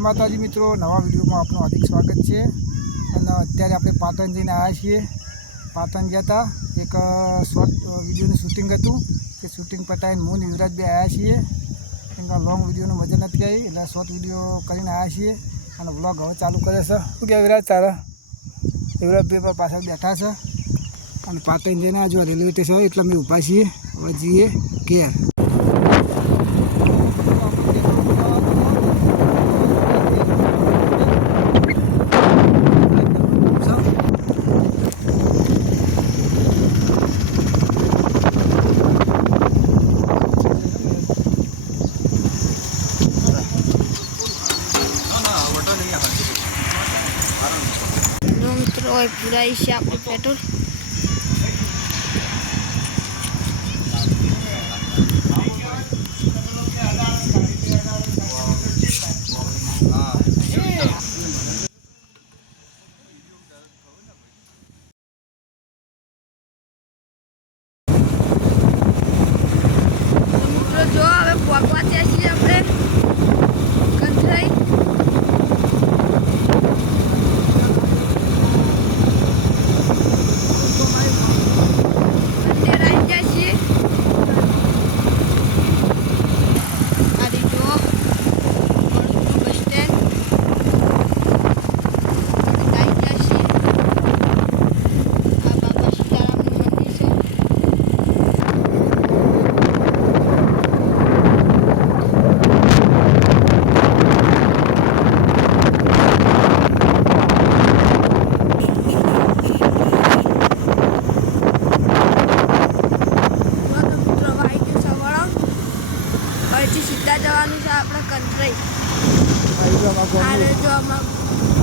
जय माताजी मित्रों, नवा विडियो में आपનું हार्दिक स्वागत है। અને અત્યારે આપણે પાટણ જઈને આવ્યા છીએ। પાટણ ગયા હતા, એક શોર્ટ વિડીયોનું શૂટિંગ હતું, કે શૂટિંગ પતાવીને હું યુવરાજ બે આવ્યા છીએ। એમના લોંગ વિડીયોનું મજા નથી આવી એટલે શોર્ટ વિડીયો કરીને આવ્યા છીએ અને વ્લોગ હવે ચાલુ કરે છે। શું કે યુવરાજ તારા? યુવરાજ બે પાછળ બેઠા છે અને પાટણ જઈને જો રેલવે સ્ટેશન એટલે અમે ઊભા છીએ। હવે જઈએ ઘેર। મિત્રો પૂરા છે આપણું પેટ્રોલ। મિત્રો જો હવે પહોંચવા ત્યાં છીએ આપણે કંઠાઈ। સીધા જવાનું છે આપણે કંટ્રી। અરે જો આમાં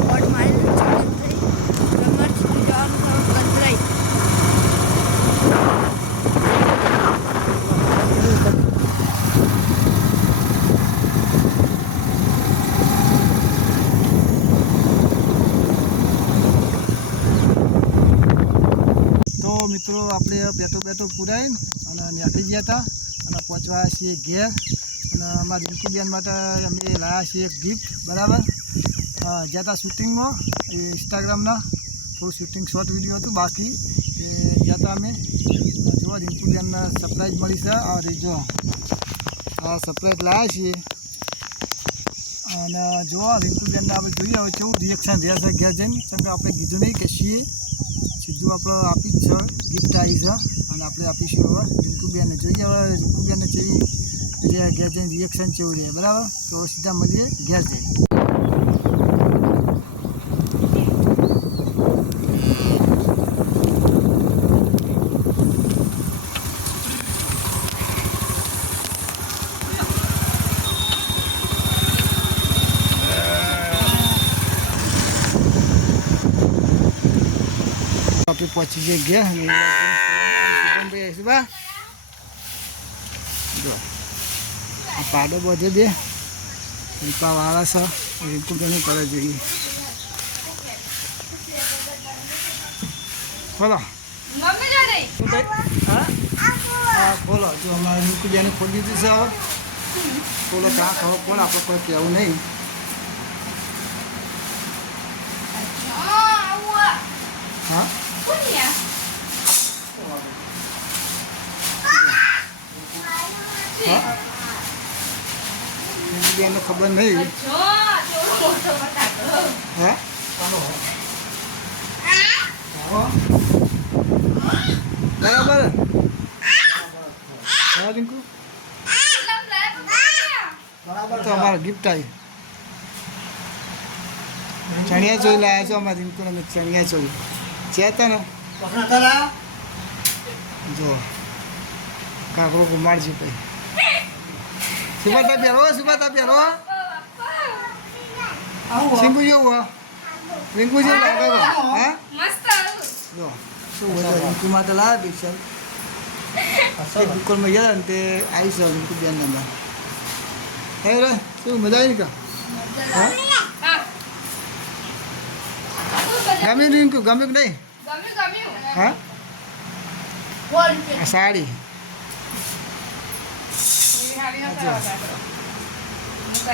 બોટ મારેલું છે કંટ્રી, અમારે સીધું જવાનું છે કંટ્રી। તો મિત્રો આપણે પેટ્રોલ પૂરાઈને અને નીકળી ગયા હતા અને પહોંચવા છીએ ઘેર। અને અમારા રિંકુબેન માટે અમે લાવ્યા છીએ એક ગિફ્ટ, બરાબર। જ્યાં હતા શૂટિંગમાં એ ઇન્સ્ટાગ્રામના થોડું શૂટિંગ શોર્ટ વિડીયો હતું બાકી એ જ્યાં હતા અમે। જો રિંકુબેનને સરપ્રાઈઝ મળી છે। આ જો આ સરપ્રાઈઝ લાવ્યા છીએ અને જો રિંકુબેનને આપણે જોઈએ હવે કેવું રિએક્શન રહેશે ઘેર જઈને, કેમ કે આપણે કીધું નહીં કે છીએ, સીધું આપણે આપી જ છે, ગિફ્ટ આવી છે અને આપણે આપીશું હવે રિંકુબેનને। જોઈએ હવે રિંકુબેનને જેવી જે ઘેર જઈને રિએક્શન કેવું રહે, બરાબર। તો સીધા મળીએ ઘેર જઈને। આપણે પહોંચી જઈએ ઘેર। જો આ પાડો બધે બે રીપાવાળા છે, રીપુબેન કરે જોઈએ। ખોલો હા ખોલો, જો અમારે રીપુબેને ખોલી દીધું છે। હવે ખોલો ત્યાં ખબર કોણ આપણે કોઈ કહેવું નહીં। હા બેને ખબર નહીં। હે બરાબર રિંકુ તો અમારે ગિફ્ટ આવી ચણિયા ચોળી લાવ્યા છો અમારે રિંકુને અમે ચણિયા ચોળી છે હતા ને। જો કાકરો કુમારજી ભાઈ સુભાતા પહેરો, સુભાતા પહેરો, સિંગુ જેવું રિંકુ જેવું લાગે। હા જો શું હોય રિંકુ માટે લાવે પિક્ચર દુકાનમાં ગયા ને તે આવી છે રિંકુ બેન નંબર। હે રે શું મજા આવી કા? ગમ્યું રિંકુ? ગમ્યું કે નહીં? હા સાડી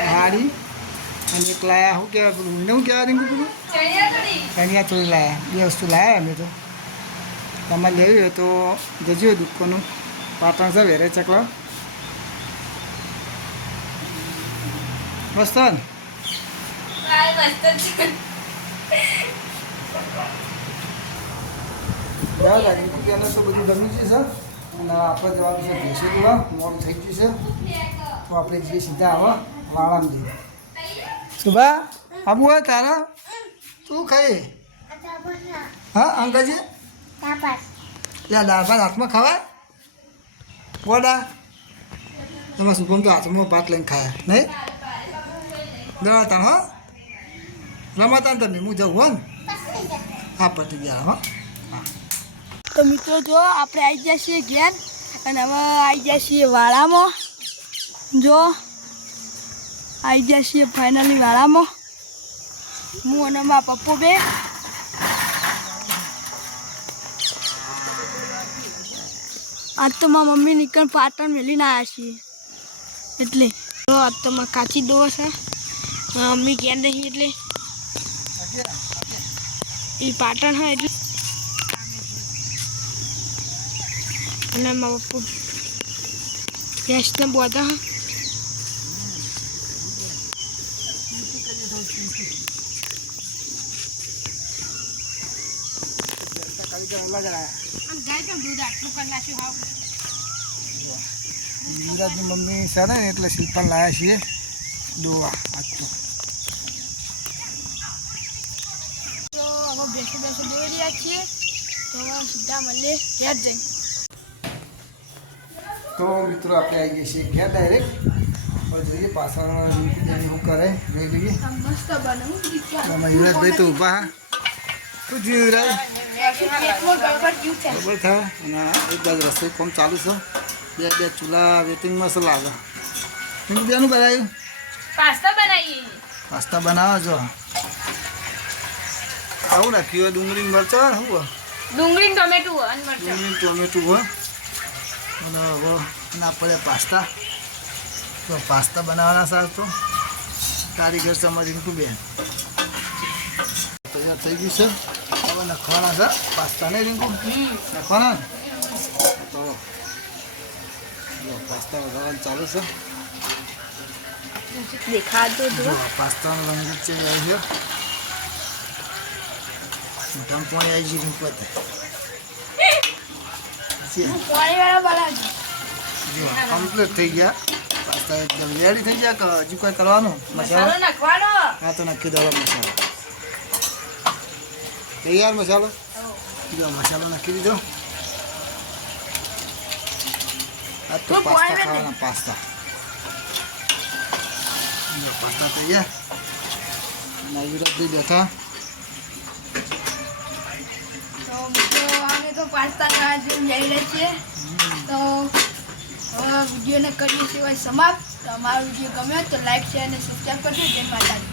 સાડી અને એક લાયા શું કહેવાય પેલું શું કહેવાય રીંગુ પેલું ચણિયા ચોળી લાયા. 2 વસ્તુ લાયા અમે તો. તમારે લેવી હોય તો જજો દુકાનનું પાટણ છે વેરે ચકલા મસ્ત ને રીંગુ તો બધું ગમી ગયું છે અને આપણે જવાનું છે ભેંસું જોવા મોડું થઈ ગયું છે તો આપણે જઈએ સીધા આવા વાળામાં જઈએ. સુભા આબુ હોય તારા તું ખાઈ હા અંકલજી ત્યાં દાળ ભાત હાથમાં ખાવાય બોડા એમાં શુભમ તો હાથમાં ભાત લઈને ખાયા નહીં દળાતા હો રમાતા ને તમે હું જવું હો ને હા પતી ગયા હો. તો મિત્રો જો આપણે આવી ગયા છીએ ઘેર અને હવે આવી ગયા છીએ વાળામાં. જો આવી ગયા છીએ ફાઇનલી વાળામાં હું અને મારા પપ્પો બે. આજ તો મારા મમ્મી નીકળ પાટણ મેલીને આવ્યા છીએ એટલે તો આજ તો મારા કાચી દોવા છે મારા મમ્મી ઘેર નહીં એટલે એ પાટણ હા એટલે અને મારા પપ્પુ ભેંસને બોધા હા. યુવરાજની મમ્મી છે ને એટલે શિલ્પા લાવ્યા છીએ દોવા આજ તો. હવે ભેંસો દોઈ રહ્યા છીએ તો હવે સીધા મળીએ ઘેર જઈ. તો મિત્રો આપણે આવી ગયા છીએ ક્યાં ડાયરેક્ટ હવે જોઈએ પાછળ શું કરે જોઈ લઈએ. મસ્ત બને યુવરાજભાઈ તો ઊભા શું થયું યુવરાજ બરાબર થાય અને એક બાજુ રસોઈ કામ ચાલુ છે. બે ચૂલા વેટિંગમાં છે લાગે. બેનું બનાવ્યું પાસ્તા બનાવો છો આવું નાખ્યું ડુંગળી મરચાં શું ડુંગળી ટમેટું ડુંગળી ટોમેટું હોય અને હવે ના પડે પાસ્તા તો પાસ્તા બનાવવાના સાર તો કારીગર છે અમારી રીંકુ બેન તૈયાર થઈ ગયું છે. હવે નાખવાના છે પાસ્તા નહીં રીંકુ નાખવાના તો પાસ્તા વગાડવાનું ચાલુ છે. દેખાતો પાસ્તાનો રંગ છે આવી ગયો મોટામાં પાણી આવી ગયું રીંકુ કમ્પ્લીટ થઈ ગયા પાસ્તા એકદમ રેડી થઈ ગયા કે હજુ કોઈ કરવાનું મસાલો હા તો નાખી દો મસાલો તૈયાર મસાલો જો મસાલો નાખી દીધો. આ તો પાસ્તા ખાવાના પાસ્તા પાસ્તા તૈયાર યુવરાજભાઈ બેઠા તો પાસ્તા જઈ રહ્યા છીએ તો હવે વિડીયોને કરીએ છીએ સમાપ્ત. તો અમારો વિડીયો ગમ્યો તો લાઈક શેર અને સબસ્ક્રાઈબ કરજો. જય માતાજી.